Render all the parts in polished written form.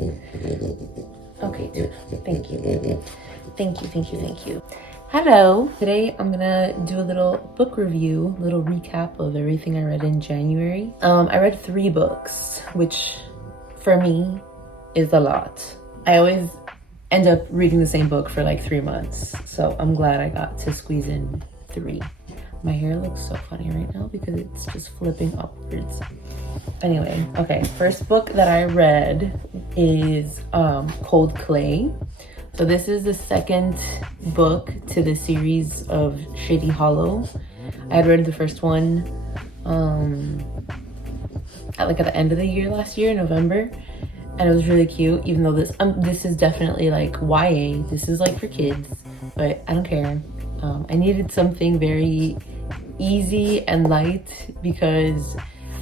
Okay, thank you. Thank you, thank you, thank you. Hello. Today I'm gonna do a little book review, little recap of everything I read in January. I read 3 books, which for me is a lot. I always end up reading the same book for like 3 months, so I'm glad I got to squeeze in 3. My hair looks so funny right now because it's just flipping upwards. Anyway, okay, first book that I read is Cold Clay. So this is the second book to the series of Shady Hollow. I had read the first one at the end of the year last year, November, and it was really cute. Even though this is definitely like YA, this is like for kids, but I don't care. I needed something very easy and light because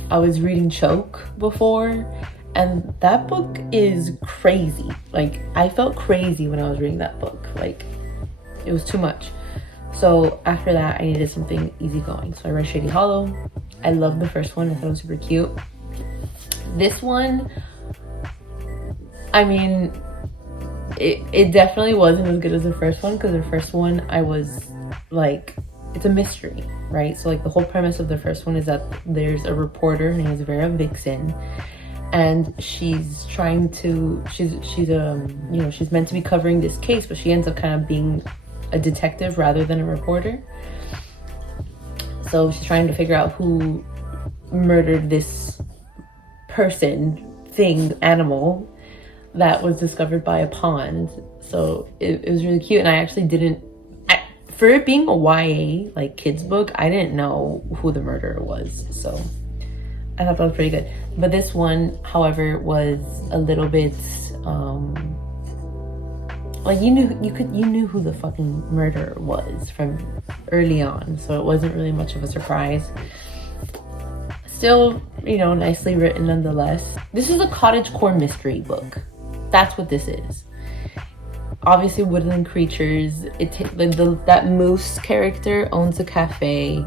I was reading Choke before, and that book is crazy. Like, I felt crazy when I was reading that book. Like, it was too much. So after that, I needed something easygoing. So I read Shady Hollow. I loved the first one. I thought it was super cute. This one, I mean, it definitely wasn't as good as the first one, because the first one I was like, it's a mystery, right? So like the whole premise of the first one is that there's a reporter, her name is Vera Vixen, and she's trying to, she's meant to be covering this case, but she ends up kind of being a detective rather than a reporter. So she's trying to figure out who murdered this person, thing, animal that was discovered by a pond. So it was really cute, and I actually didn't, for it being a YA, like kids book, I didn't know who the murderer was, so I thought that was pretty good. But this one, however, was a little bit like you knew who the fucking murderer was from early on, so it wasn't really much of a surprise. Still, nicely written nonetheless. This is a cottagecore mystery book. That's what this is. Obviously woodland creatures. That moose character owns a cafe.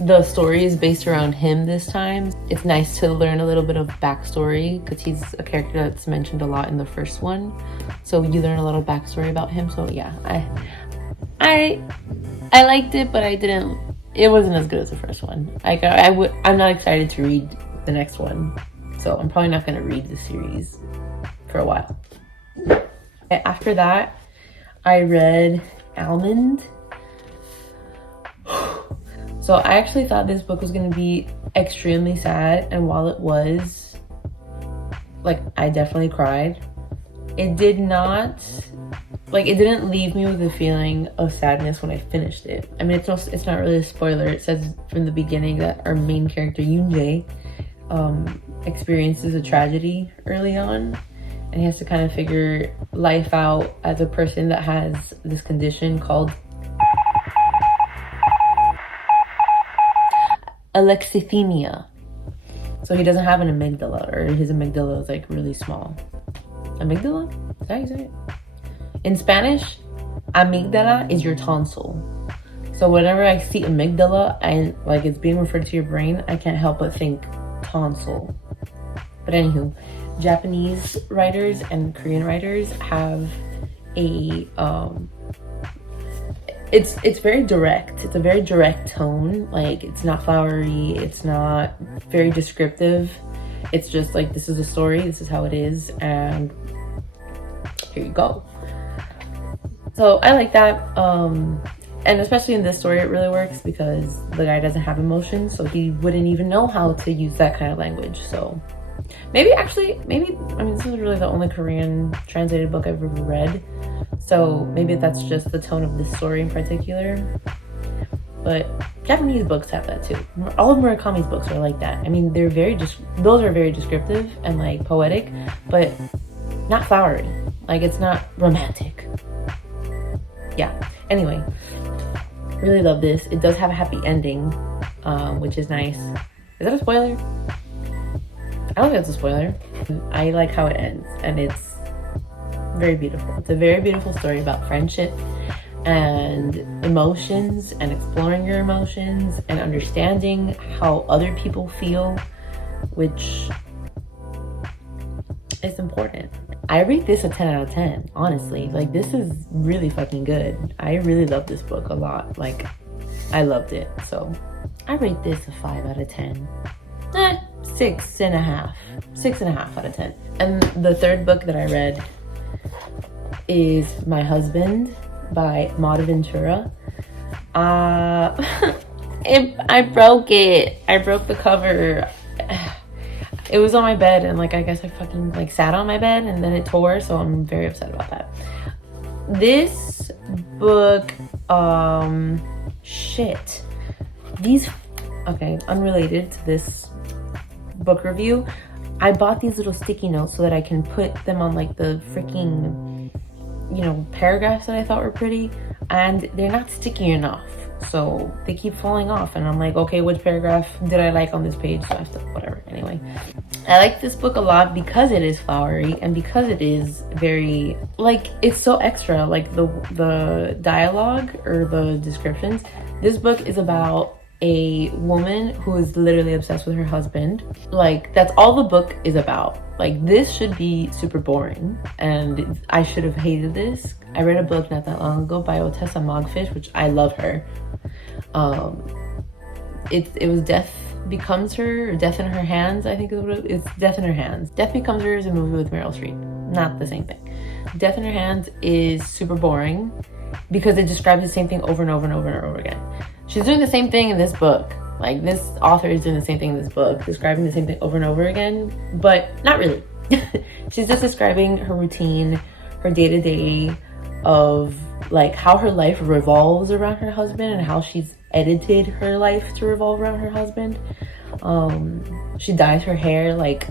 The story is based around him this time. It's nice to learn a little bit of backstory because he's a character that's mentioned a lot in the first one. So you learn a lot of backstory about him. So yeah, I liked it, but it wasn't as good as the first one. I'm not excited to read the next one. So I'm probably not gonna read the series for a while. After that, I read Almond. So I actually thought this book was going to be extremely sad, and while it was, like, I definitely cried, it didn't leave me with a feeling of sadness when I finished it. I mean, it's not really a spoiler. It says from the beginning that our main character, Yoonjae, experiences a tragedy early on, and he has to kind of figure life out as a person that has this condition called alexithymia. So he doesn't have an amygdala, or his amygdala is like really small. Amygdala? Is that how you say it? In Spanish, amygdala is your tonsil. So whenever I see amygdala and like it's being referred to your brain, I can't help but think tonsil. But anywho, Japanese writers and Korean writers have a it's very direct. It's a very direct tone. Like, it's not flowery, it's not very descriptive. It's just like, this is a story, this is how it is, and here you go. So I like that. And especially in this story, it really works because the guy doesn't have emotions, so he wouldn't even know how to use that kind of language. So maybe, I mean, this is really the only Korean translated book I've ever read. So maybe that's just the tone of this story in particular. But Japanese books have that too. All of Murakami's books are like that. I mean, those are very descriptive and like poetic, but not flowery. Like, it's not romantic. Yeah, anyway, really love this. It does have a happy ending, which is nice. Is that a spoiler? I don't think it's a spoiler. I like how it ends, and it's very beautiful. It's a very beautiful story about friendship and emotions, and exploring your emotions and understanding how other people feel, which It's important. I rate this a 10 out of 10, honestly. Like, this is really fucking good. I really love this book a lot. Like, I loved it. So I rate this a 5 out of 10. 6.5. 6.5 out of 10. And the third book that I read is My Husband by Maude Ventura. I broke it. I broke the cover. It was on my bed, and like, I guess I fucking like sat on my bed and then it tore, so I'm very upset about that. This book, shit. Okay, unrelated to this book review, I bought these little sticky notes so that I can put them on like the freaking, you know, paragraphs that I thought were pretty, and they're not sticky enough. So they keep falling off, and I'm like, okay, which paragraph did I like on this page? So I have to, whatever. Anyway, I like this book a lot because it is flowery and because it is very, like, it's so extra. Like the dialogue or the descriptions. This book is about a woman who is literally obsessed with her husband. Like, that's all the book is about. Like, this should be super boring, and I should have hated this. I read a book not that long ago by Ottessa Moghfish, which I love her. It was Death Becomes Her, or Death in Her Hands, I think is what it's Death in Her Hands. Death Becomes Her is a movie with Meryl Streep. Not the same thing. Death in Her Hands is super boring because it describes the same thing over and over and over and over again. She's doing the same thing in this book. Like, this author is doing the same thing in this book, describing the same thing over and over again, but not really. She's just describing her routine, her day-to-day of like how her life revolves around her husband and how she's edited her life to revolve around her husband. She dyes her hair like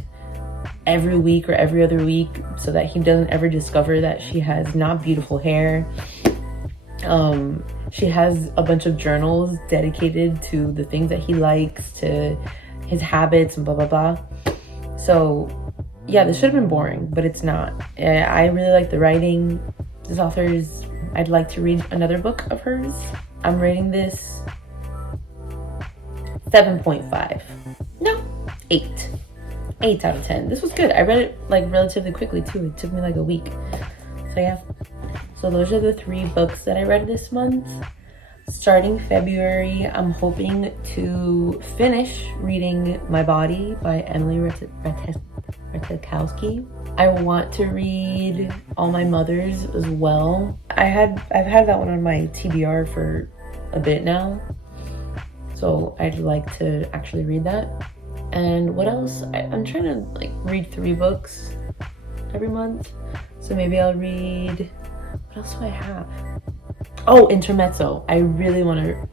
every week or every other week so that he doesn't ever discover that she has not beautiful hair. She has a bunch of journals dedicated to the things that he likes, to his habits and blah blah blah. So yeah, this should have been boring, but it's not. I really like the writing. This author's, I'd like to read another book of hers. I'm rating this 7.5. No, 8. 8 out of 10. This was good. I read it like relatively quickly too. It took me like a week. So yeah. So those are the 3 books that I read this month. Starting February, I'm hoping to finish reading My Body by Emily Ratajkowski. I want to read All My Mothers as well. I've had that one on my TBR for a bit now, so I'd like to actually read that. And what else? I'm trying to like read 3 books every month, so maybe I'll read, what else do I have? Oh, Intermezzo. I really want to,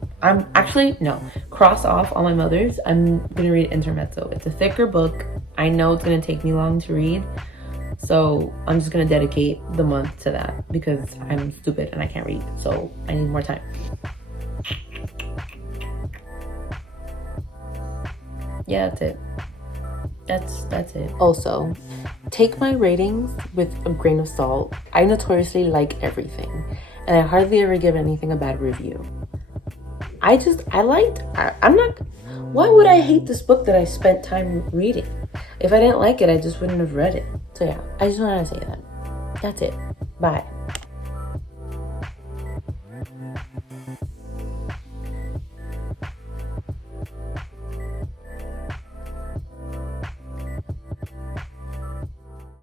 cross off All My Mothers. I'm gonna read Intermezzo. It's a thicker book. I know it's gonna take me long to read, so I'm just gonna dedicate the month to that because I'm stupid and I can't read, so I need more time. Yeah, that's it. That's it. Also, take my ratings with a grain of salt. I notoriously like everything, and I hardly ever give anything a bad review. Why would I hate this book that I spent time reading? If I didn't like it, I just wouldn't have read it. So yeah, I just wanted to say that. That's it. Bye.